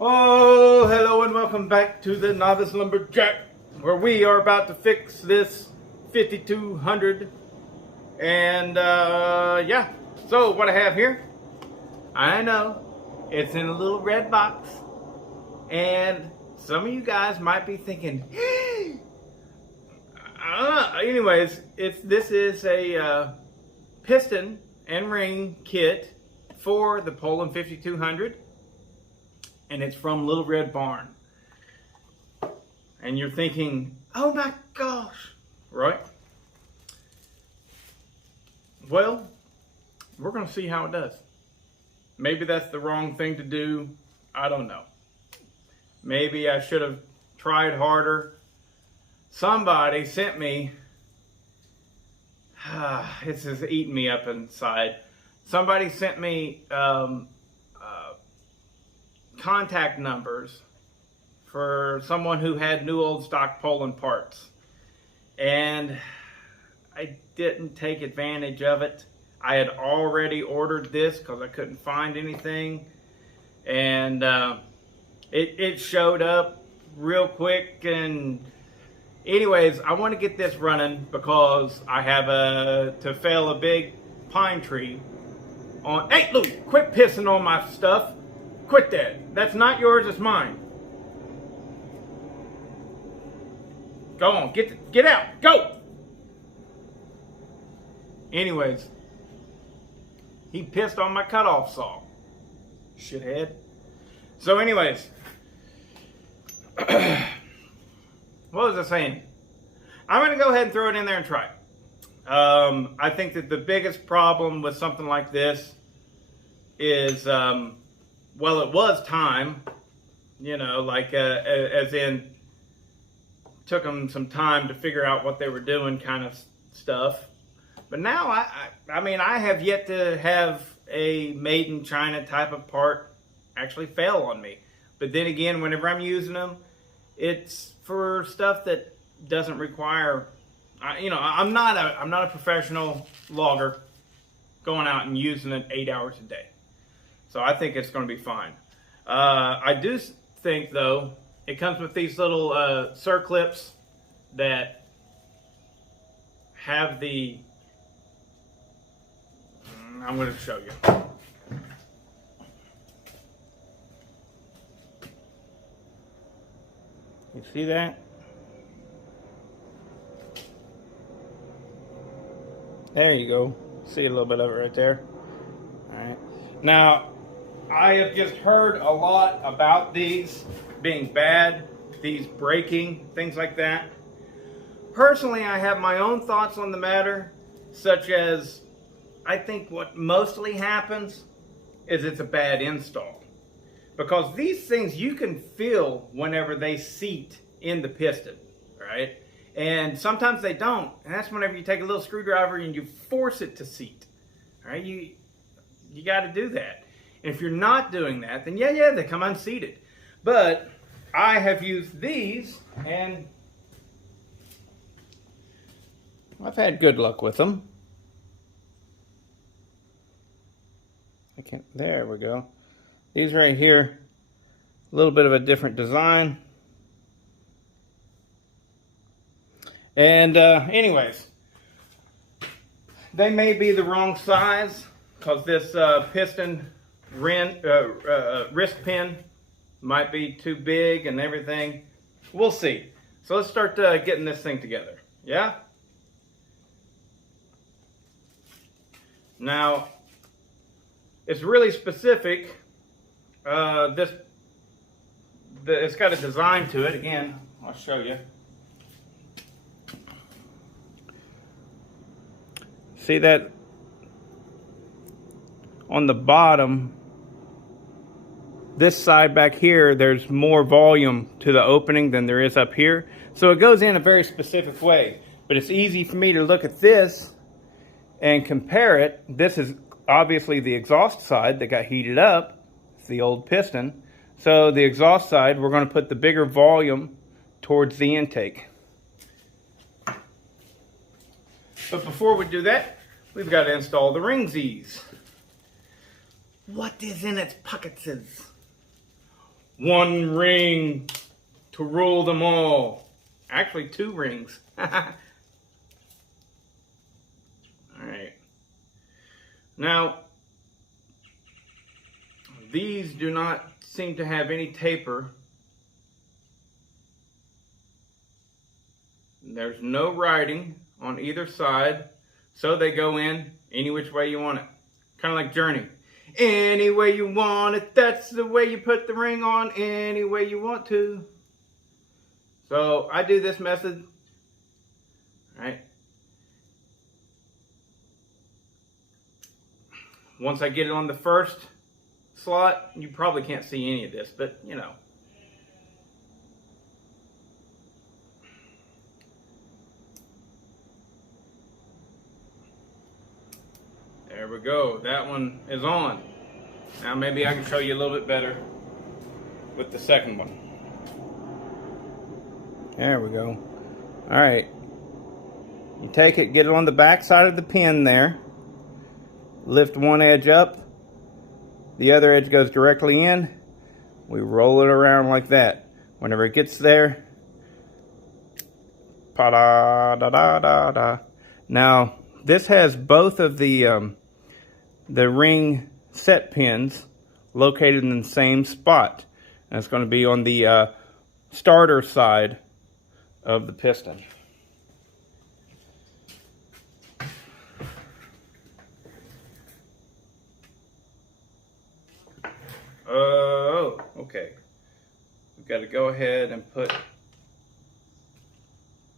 Oh, hello and welcome back to the Novice Lumberjack, where we are about to fix this 5200. And yeah, so what I have here, I know it's in a little red box, and some of you guys might be thinking, I don't know. Anyways, this is a piston and ring kit for the Poulan 5200. And it's from Little Red Barn. And you're thinking, oh my gosh, right? Well, we're gonna see how it does. Maybe that's the wrong thing to do. I don't know. Maybe I should have tried harder. Somebody sent me, this is eating me up inside. Somebody sent me contact numbers for someone who had new old stock Poulan parts, and I didn't take advantage of it. I had already ordered this because I couldn't find anything, and it showed up real quick. And anyways, I want to get this running because I have to fell a big pine tree on. Hey Luke, quit pissing on my stuff. Quit that. That's not yours, it's mine. Go on, get out, go! Anyways, he pissed on my cutoff saw. Shithead. So anyways, what was I saying? I'm going to go ahead and throw it in there and try it. I think that the biggest problem with something like this is, well, it was time, you know, like as in took them some time to figure out what they were doing kind of stuff. But now, I mean, I have yet to have a made in China type of part actually fail on me. But then again, whenever I'm using them, it's for stuff that doesn't require, you know, I'm not a professional logger going out and using it 8 hours a day. So I think it's going to be fine. I do think, though, it comes with these little circlips that have the... I'm going to show you. You see that? There you go. See a little bit of it right there. All right. Now, I have just heard a lot about these being bad, these breaking, things like that. Personally, I have my own thoughts on the matter, such as I think what mostly happens is it's a bad install. Because these things you can feel whenever they seat in the piston, right? And sometimes they don't, and that's whenever you take a little screwdriver and you force it to seat, all right? You got to do that. And if you're not doing that, then yeah, they come unseated. But I have used these, and I've had good luck with them. There we go. These right here, a little bit of a different design. And anyways, they may be the wrong size because this piston wrist pin might be too big and everything. We'll see. So let's start getting this thing together. Yeah? Now, it's really specific. It's got a design to it. Again, I'll show you. See that on the bottom, this side back here, there's more volume to the opening than there is up here. So it goes in a very specific way. But it's easy for me to look at this and compare it. This is obviously the exhaust side that got heated up. It's the old piston. So the exhaust side, we're going to put the bigger volume towards the intake. But before we do that, we've got to install the ringsies. What is in its pockets? One ring to rule them all. Actually, 2 rings. Alright. Now, these do not seem to have any taper. There's no writing on either side, so they go in any which way you want it. Kind of like Journey. Any way you want it, that's the way you put the ring on, any way you want to. So I do this method, right? Once I get it on the first slot, you probably can't see any of this, but you know. There we go, that one is on. Now maybe I can show you a little bit better with the second one. There we go. Alright. You take it, get it on the back side of the pin there. Lift one edge up. The other edge goes directly in. We roll it around like that. Whenever it gets there, pa-da-da-da-da-da. Now, this has both of the ring set pins located in the same spot. And it's going to be on the starter side of the piston. Oh, okay. We've got to go ahead and put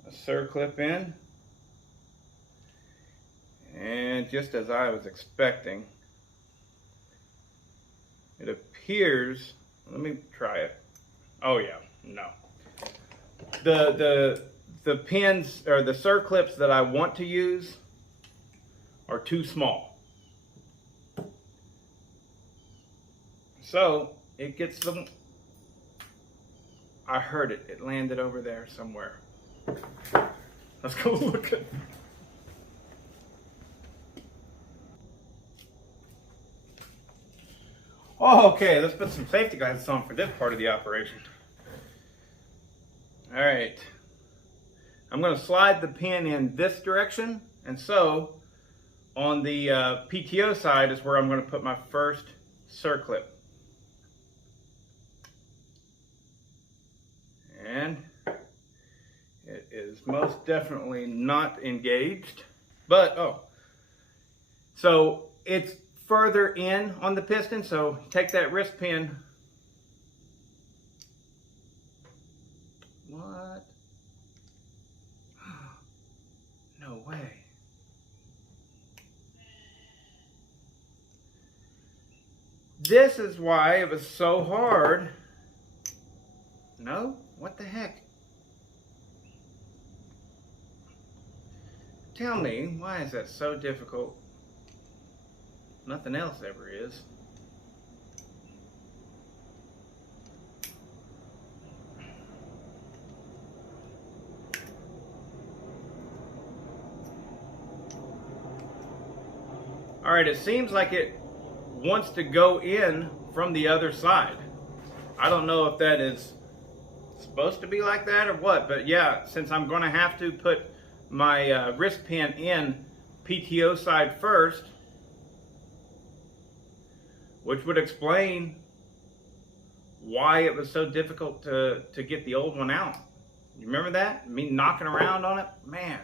a circlip in. And just as I was expecting, it appears, let me try it. Oh yeah, no. The pins, or the circlips that I want to use are too small. So, it gets them, I heard it. It landed over there somewhere. Let's go look at it. Oh, okay, let's put some safety glasses on for this part of the operation. Alright. I'm going to slide the pin in this direction, and so on the PTO side is where I'm going to put my first circlip. And it is most definitely not engaged, but so it's further in on the piston, so take that wrist pin. What? No way. This is why it was so hard. No? What the heck? Tell me, why is that so difficult? Nothing else ever is. Alright, it seems like it wants to go in from the other side. I don't know if that is supposed to be like that or what, but yeah, since I'm going to have to put my wrist pin in PTO side first, which would explain why it was so difficult to get the old one out. You remember that? Me knocking around on it? Man,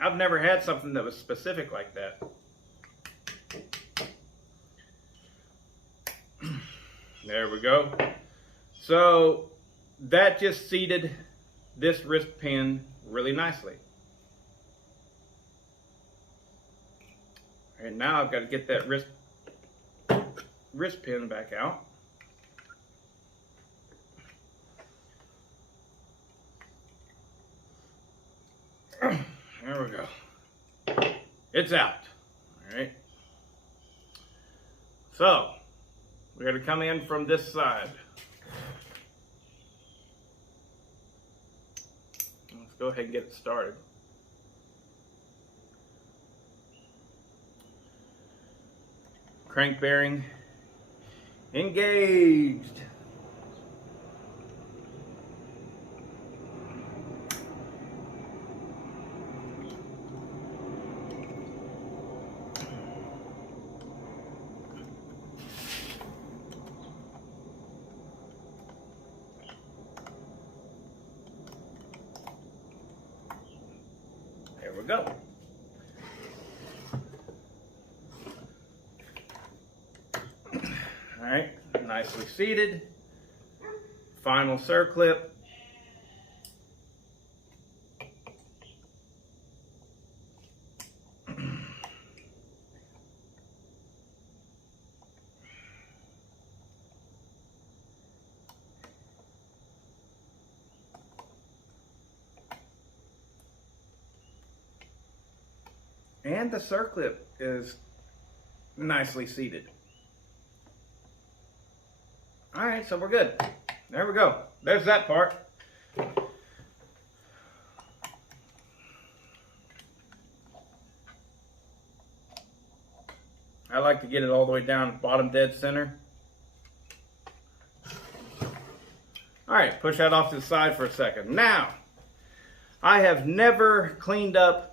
I've never had something that was specific like that. There we go. So that just seated this wrist pin really nicely. And now I've got to get that wrist pin back out. There we go. It's out. All right. So we're going to come in from this side. Let's go ahead and get it started. Crank bearing Engaged. There we go. All right, nicely seated. Final circlip. And the circlip is nicely seated. All right, so we're good. There we go. There's that part. I like to get it all the way down bottom dead center. All right, push that off to the side for a second. Now, I have never cleaned up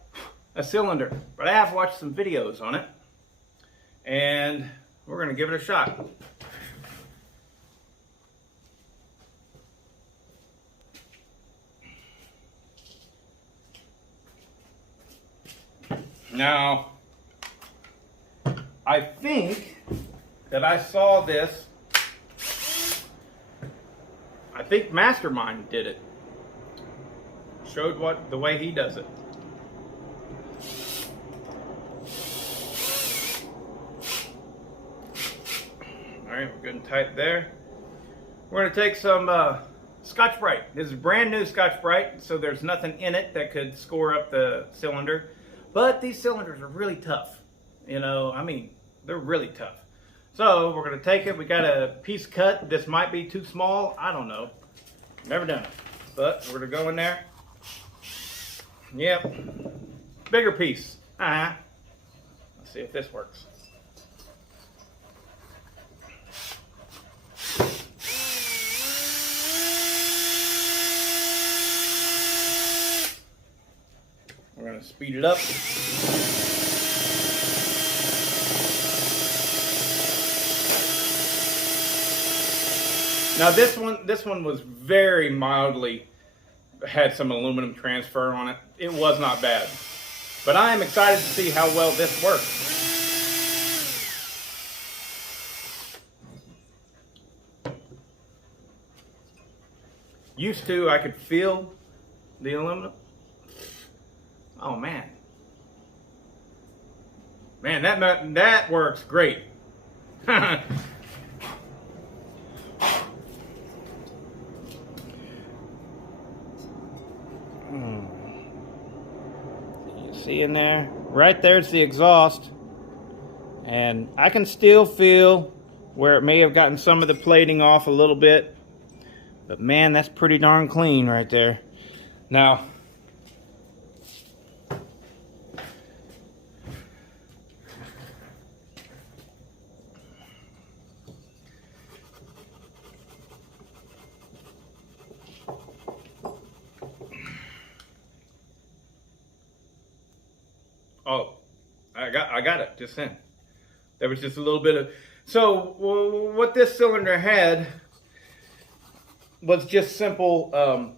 a cylinder, but I have watched some videos on it, and we're going to give it a shot. Now, I think that I saw this. I think Mastermind did it. Showed the way he does it. All right, we're good and tight there. We're going to take some Scotch-Brite. This is brand new Scotch-Brite, so there's nothing in it that could score up the cylinder. But these cylinders are really tough. You know, I mean, they're really tough. So we're going to take it. We got a piece cut. This might be too small. I don't know. Never done it. But we're going to go in there. Yep. Bigger piece. Let's see if this works. We're going to speed it up. Now this one was very mildly, had some aluminum transfer on it. It was not bad. But I am excited to see how well this works. Used to, I could feel the aluminum. Oh man. Man, that works great. You see in there? Right there's the exhaust. And I can still feel where it may have gotten some of the plating off a little bit. But man, that's pretty darn clean right there. Now, oh, I got it just then. There was just a little bit of, so what this cylinder had was just simple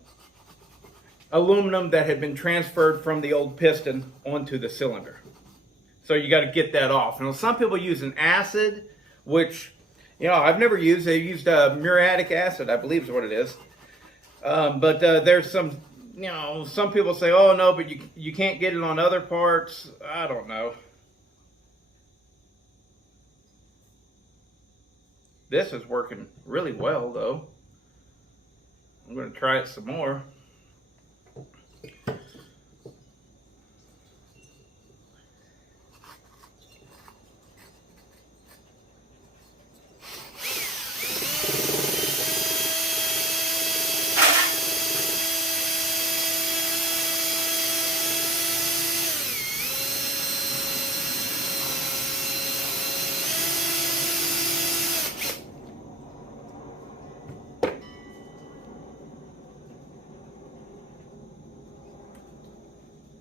aluminum that had been transferred from the old piston onto the cylinder. So you got to get that off. Now some people use an acid, which, you know, I've never used. They used muriatic acid, I believe is what it is. But there's some, you know, some people say, oh no, but you can't get it on other parts. I don't know. This is working really well though. I'm going to try it some more.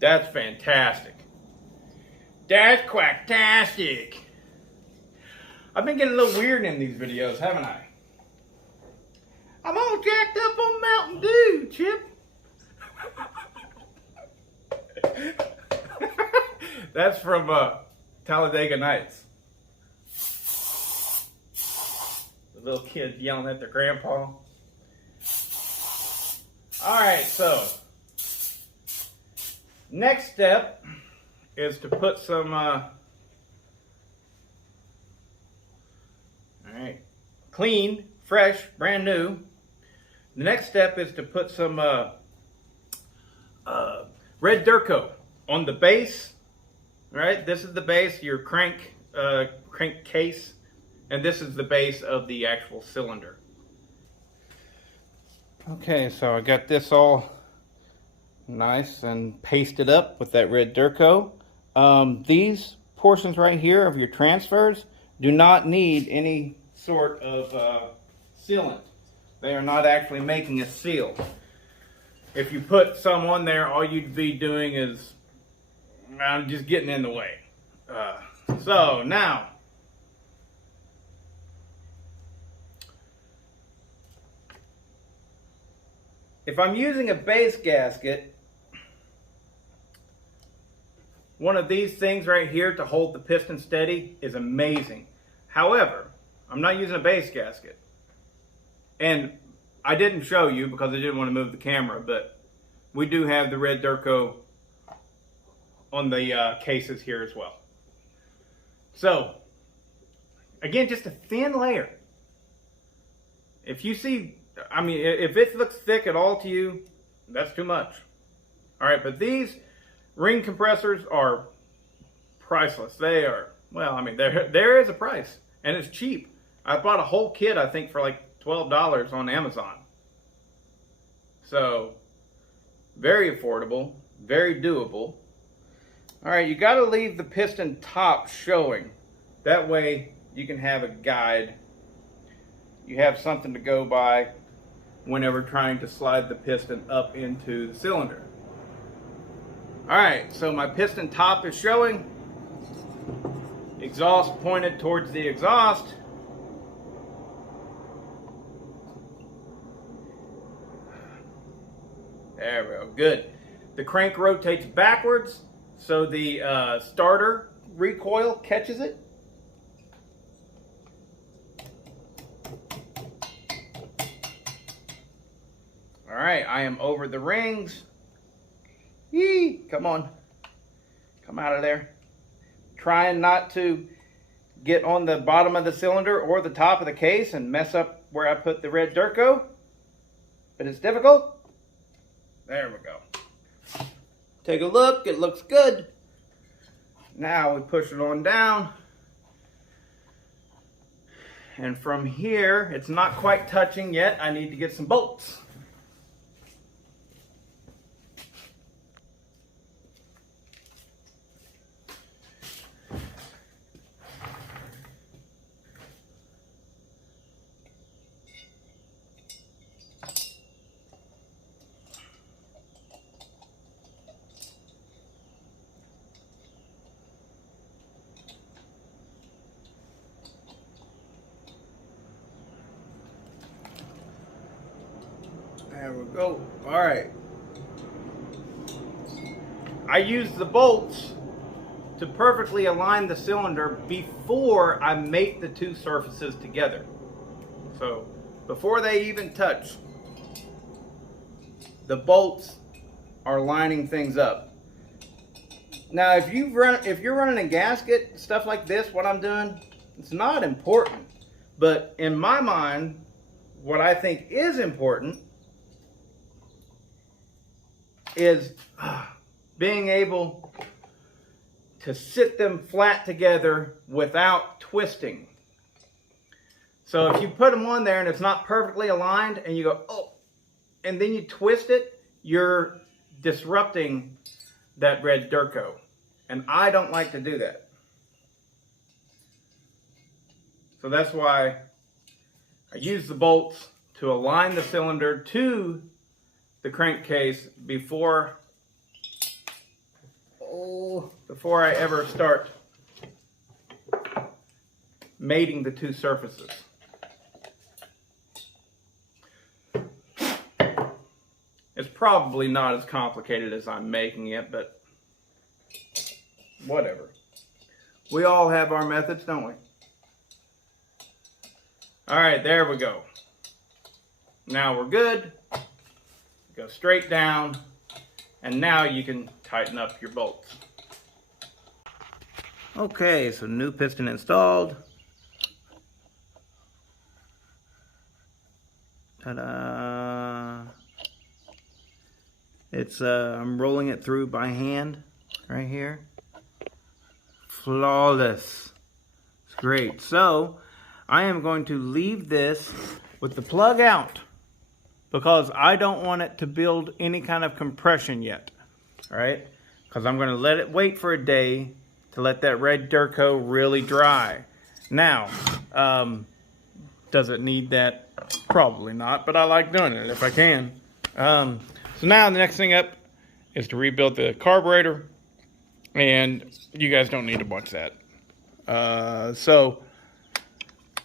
That's fantastic. That's quacktastic. I've been getting a little weird in these videos, haven't I? I'm all jacked up on Mountain Dew, Chip. That's from Talladega Nights. The little kids yelling at their grandpa. Alright, so next step is to put some clean, fresh, brand new. The next step is to put some red Durco on the base. Right, this is the base, your crank case, and this is the base of the actual cylinder. Okay, so I got this all nice and pasted up with that red Durco. These portions right here of your transfers do not need any sort of sealant. They are not actually making a seal. If you put some on there, all you'd be doing is just getting in the way. So now, if I'm using a base gasket, one of these things right here to hold the piston steady is amazing. However, I'm not using a base gasket. And I didn't show you because I didn't want to move the camera, but we do have the red Durco on the cases here as well. So, again, just a thin layer. If you see, I mean, if it looks thick at all to you, that's too much. All right, but these ring compressors are priceless. They are, well, I mean, there is a price, and it's cheap. I bought a whole kit, I think, for like $12 on Amazon. So, very affordable, very doable. All right, you got to leave the piston top showing. That way you can have a guide. You have something to go by whenever trying to slide the piston up into the cylinder. All right, so my piston top is showing. Exhaust pointed towards the exhaust. There we go, good. The crank rotates backwards, so the starter recoil catches it. All right, I am over the rings. Yee, come on, come out of there. Trying not to get on the bottom of the cylinder or the top of the case and mess up where I put the red Durco, but it's difficult. There we go. Take a look, it looks good. Now we push it on down. And from here, it's not quite touching yet. I need to get some bolts. There we go. All right. I use the bolts to perfectly align the cylinder before I mate the two surfaces together. So before they even touch, the bolts are lining things up. Now, if you're running a gasket, stuff like this, what I'm doing, it's not important. But in my mind, what I think is important is being able to sit them flat together without twisting. So if you put them on there and it's not perfectly aligned and you go, oh, and then you twist it, you're disrupting that red Durco. And I don't like to do that. So that's why I use the bolts to align the cylinder to the crankcase before before I ever start mating the two surfaces. It's probably not as complicated as I'm making it, but whatever. We all have our methods, don't we? All right, there we go. Now we're good. Go straight down, and now you can tighten up your bolts. Okay, so new piston installed. Ta-da! It's I'm rolling it through by hand right here. Flawless. It's great. So I am going to leave this with the plug out because I don't want it to build any kind of compression yet. All right? Because I'm going to let it wait for a day to let that red Durco really dry. Now, does it need that? Probably not, but I like doing it if I can. So now the next thing up is to rebuild the carburetor, and you guys don't need to watch that. So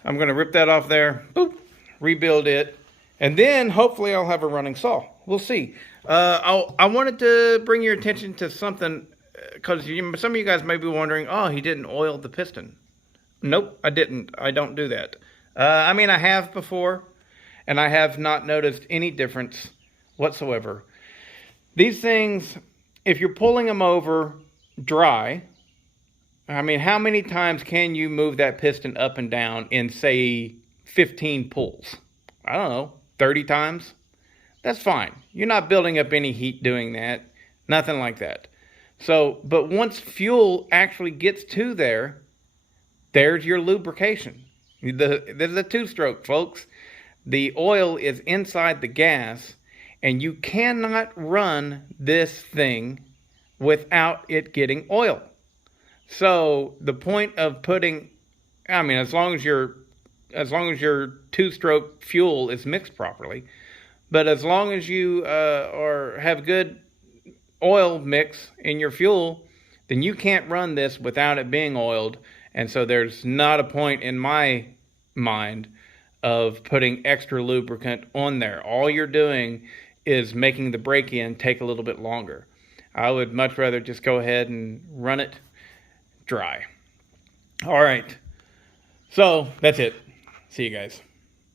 I'm going to rip that off there, boop, rebuild it, and then hopefully I'll have a running saw. We'll see. I wanted to bring your attention to something, because some of you guys may be wondering, oh, he didn't oil the piston. Nope, I didn't. I don't do that. I mean, I have before, and I have not noticed any difference whatsoever. These things, if you're pulling them over dry, I mean, how many times can you move that piston up and down in, say, 15 pulls? I don't know, 30 times? That's fine. You're not building up any heat doing that. Nothing like that. So, but once fuel actually gets to there, there's your lubrication. There's a two-stroke, folks. The oil is inside the gas, and you cannot run this thing without it getting oil. So the point of putting, I mean, as long as your two-stroke fuel is mixed properly, but as long as you have good oil mix in your fuel, then you can't run this without it being oiled. And so there's not a point in my mind of putting extra lubricant on there. All you're doing is making the break-in take a little bit longer. I would much rather just go ahead and run it dry. All right. So that's it. See you guys.